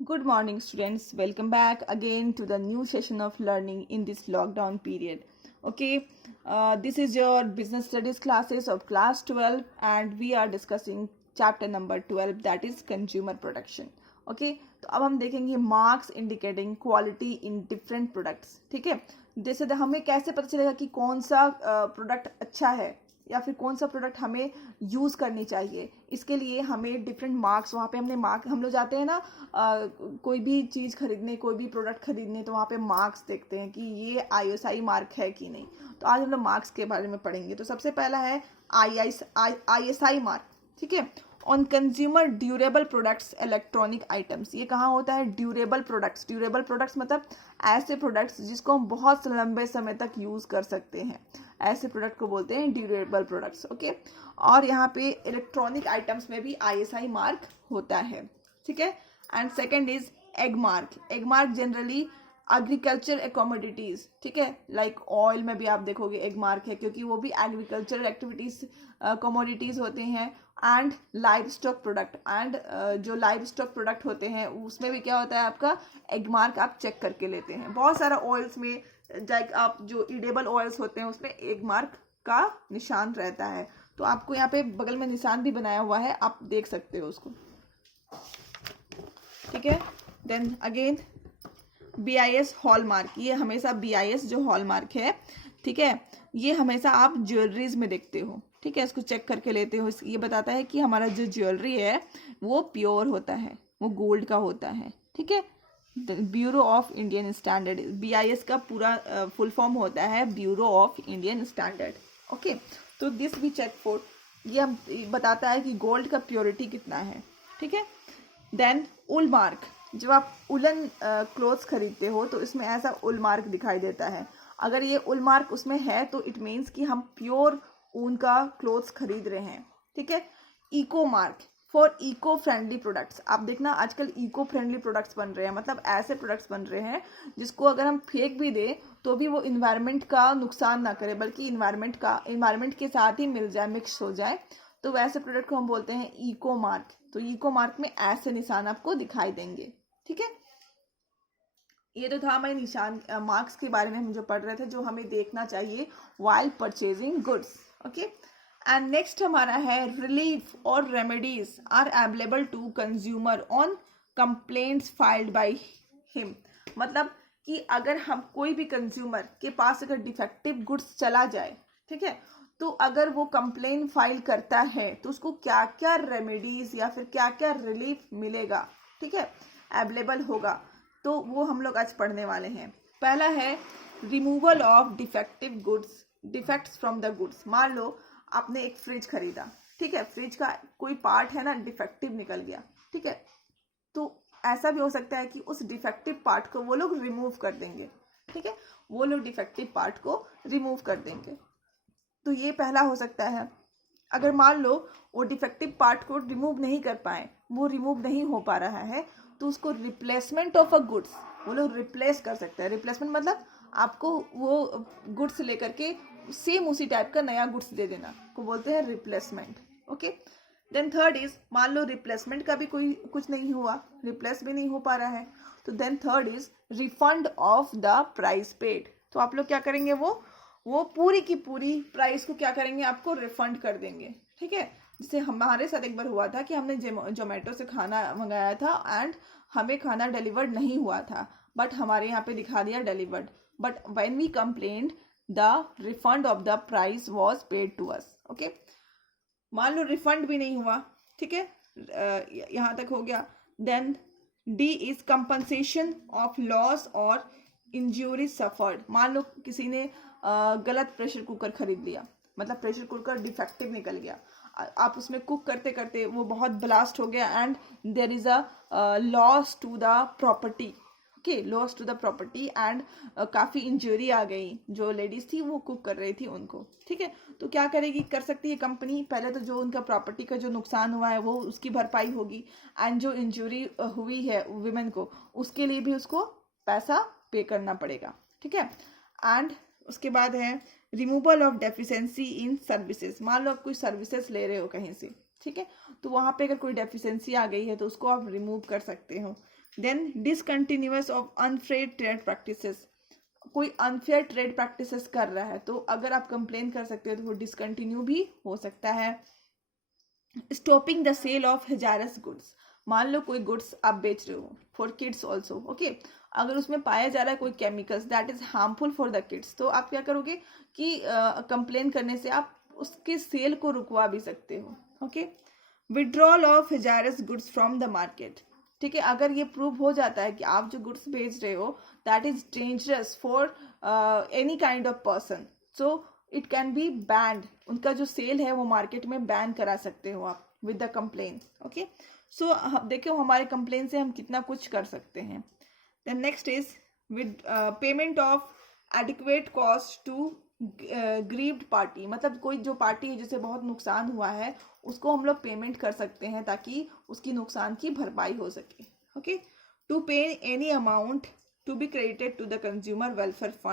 Good morning, students. Welcome back again to the new session of learning in this lockdown period. Okay, this is your business studies classes of class 12, and we are discussing chapter number 12, that is consumer protection. Okay, तो अब हम देखेंगे marks indicating quality in different products. ठीक है, जैसे हमें कैसे पता चलेगा कि कौन सा प्रोडक्ट अच्छा है या फिर कौन सा प्रोडक्ट हमें यूज़ करनी चाहिए. इसके लिए हमें डिफरेंट मार्क्स, वहाँ पे हमने मार्क, हम लोग जाते हैं ना कोई भी चीज़ खरीदने, कोई भी प्रोडक्ट खरीदने, तो वहाँ पे मार्क्स देखते हैं कि ये ISI मार्क है कि नहीं. तो आज हम लोग मार्क्स के बारे में पढ़ेंगे. तो सबसे पहला है ISI मार्क. ठीक है, on consumer durable products electronic items. ये कहाँ होता है? Durable products. ड्यूरेबल प्रोडक्ट्स मतलब ऐसे प्रोडक्ट्स जिसको हम बहुत लंबे समय तक यूज़ कर सकते हैं, ऐसे प्रोडक्ट को बोलते हैं ड्यूरेबल प्रोडक्ट्स. ओके, और यहाँ पे इलेक्ट्रॉनिक आइटम्स में भी ISI मार्क होता है. ठीक है, and second is egg mark. Egg mark generally agriculture commodities. ठीक है, लाइक ऑयल में भी आप देखोगे एग मार्क है, क्योंकि वो भी एग्रीकल्चर एक्टिविटीज़ कमोडिटीज़ होते हैं. And live stock product, and जो लाइव स्टॉक प्रोडक्ट होते हैं उसमें भी क्या होता है, आपका एग मार्क आप चेक करके लेते हैं. बहुत सारा ऑयल्स में, लाइक आप जो ईडेबल ऑयल्स होते हैं उसमें एग मार्क का निशान रहता है. तो आपको यहाँ पे बगल में निशान भी बनाया हुआ है, आप देख सकते हो उसको. ठीक है, देन अगेन BIS हॉलमार्क. ये हमेशा BIS जो हॉलमार्क है, ठीक है, ये हमेशा आप ज्वेलरीज में देखते हो. ठीक है, इसको चेक करके लेते हो. ये बताता है कि हमारा जो ज्वेलरी है वो प्योर होता है, वो गोल्ड का होता है. ठीक है, bureau of Indian standard. BIS का पूरा फुल फॉर्म होता है bureau of Indian standard. Okay, तो दिस भी चेक फॉर, ये बताता है कि गोल्ड का प्योरिटी कितना है. ठीक है, देन उल मार्क. जब आप उलन क्लोथ्स खरीदते हो तो इसमें ऐसा उल मार्क दिखाई देता है. अगर ये उल मार्क उसमें है तो इट मीन्स कि हम प्योर ऊन का क्लोथ्स खरीद रहे हैं. ठीक है, eco mark for eco friendly products. आप देखना आजकल इको फ्रेंडली प्रोडक्ट्स बन रहे हैं, मतलब ऐसे प्रोडक्ट्स बन रहे हैं जिसको अगर हम फेंक भी दें तो भी वो इन्वायरमेंट का नुकसान ना करे, बल्कि इन्वायरमेंट के साथ ही मिल जाए, मिक्स हो जाए. तो वैसे प्रोडक्ट को हम बोलते हैं इको मार्क. तो इको मार्क में ऐसे निशान आपको दिखाई देंगे. ठीक है, ये तो था हमारे निशान मार्क्स के बारे में हम जो पढ़ रहे थे, जो हमें देखना चाहिए while purchasing goods. Okay, and next हमारा है रिलीफ और remedies are available to consumer on complaints filed by him. मतलब कि अगर हम कोई भी कंज्यूमर के पास अगर डिफेक्टिव गुड्स चला जाए, ठीक है, तो अगर वो कंप्लेन फाइल करता है तो उसको क्या क्या रेमेडीज या फिर क्या क्या रिलीफ मिलेगा, ठीक है, अवेलेबल होगा. तो वो हम लोग आज पढ़ने वाले हैं. पहला है removal of defective goods, defects from the goods. मान लो आपने एक फ्रिज खरीदा, ठीक है, फ्रिज का कोई पार्ट है ना डिफेक्टिव निकल गया. ठीक है, तो ऐसा भी हो सकता है कि उस डिफेक्टिव पार्ट को वो लोग रिमूव कर देंगे. ठीक है, वो लोग डिफेक्टिव पार्ट को रिमूव कर देंगे. तो ये पहला हो सकता है. अगर मान लो वो डिफेक्टिव पार्ट को रिमूव नहीं कर पाए, वो रिमूव नहीं हो पा रहा है, तो उसको रिप्लेसमेंट ऑफ अ गुड्स वो लोग रिप्लेस कर सकते हैं. रिप्लेसमेंट मतलब आपको वो गुड्स लेकर के सेम उसी टाइप का नया गुड्स दे देना को बोलते हैं replacement. Okay, then third is, मान लो रिप्लेसमेंट का भी कोई कुछ नहीं हुआ, रिप्लेस भी नहीं हो पा रहा है, तो then third is refund of the price paid. तो आप लोग क्या करेंगे, वो पूरी की पूरी प्राइस को क्या करेंगे, आपको रिफंड कर देंगे. ठीक है, जैसे हमारे साथ एक बार हुआ था कि हमने जोमेटो से खाना मंगाया था एंड हमें खाना डिलीवर्ड नहीं हुआ था, बट हमारे यहाँ पे दिखा दिया delivered, but when we complained the refund of the price was paid to us. Okay, मान लो रिफंड भी नहीं हुआ. ठीक है, यहाँ तक हो गया. Then D is compensation of loss और इंजरी सफर्ड. मान लो किसी ने गलत प्रेशर कुकर खरीद लिया, मतलब प्रेशर कुकर डिफेक्टिव निकल गया, आप उसमें कुक करते करते वो बहुत ब्लास्ट हो गया and there is a loss to the property. Okay, loss to the property and काफ़ी इंजरी आ गई. जो लेडीज थी वो कुक कर रही थी उनको. ठीक है, तो क्या करेगी, कर सकती है कंपनी, पहले तो जो उनका प्रॉपर्टी का जो नुकसान हुआ है वो उसकी भरपाई होगी, एंड जो इंजरी हुई है वुमेन को उसके लिए भी उसको पैसा पे करना पड़ेगा. ठीक है, एंड उसके बाद है removal of deficiency in services. मान लो आप कोई सर्विसेज ले रहे हो कहीं से, ठीक है, तो वहाँ पे अगर कोई डेफिशिएंसी आ गई है तो उसको आप रिमूव कर सकते हो. Then discontinuous of unfair trade practices, कोई अनफेयर ट्रेड प्रैक्टिसेस कर रहा है तो अगर आप कंप्लेन कर सकते हो तो वो डिसकंटिन्यू भी हो सकता है। Stopping the sale of hazardous goods, मान लो कोई गुड्स आप बेच रहे हो फॉर किड्स ऑल्सो, ओके, अगर उसमें पाया जा रहा है कोई chemicals that is harmful for the kids, तो आप क्या करोगे कि कंप्लेन करने से आप उसके सेल को रुकवा भी सकते हो, okay. Withdrawal of hazardous goods from the market, ठीक है, अगर ये प्रूव हो जाता है कि आप जो गुड्स बेच रहे हो that is dangerous for any kind of person, so it can be band, उनका जो सेल है वो मार्केट में बैन करा सकते हो आप विद द कंप्लेन, ओके। सो देखो हमारे कंप्लेन से हम कितना कुछ कर सकते हैं। Then next is with payment of adequate cost to grieved party, मतलब कोई जो पार्टी है जिसे बहुत नुकसान हुआ है उसको हम लोग पेमेंट कर सकते हैं ताकि उसकी नुकसान की भरपाई हो सके, okay. To pay any amount to be credited to the consumer welfare fund,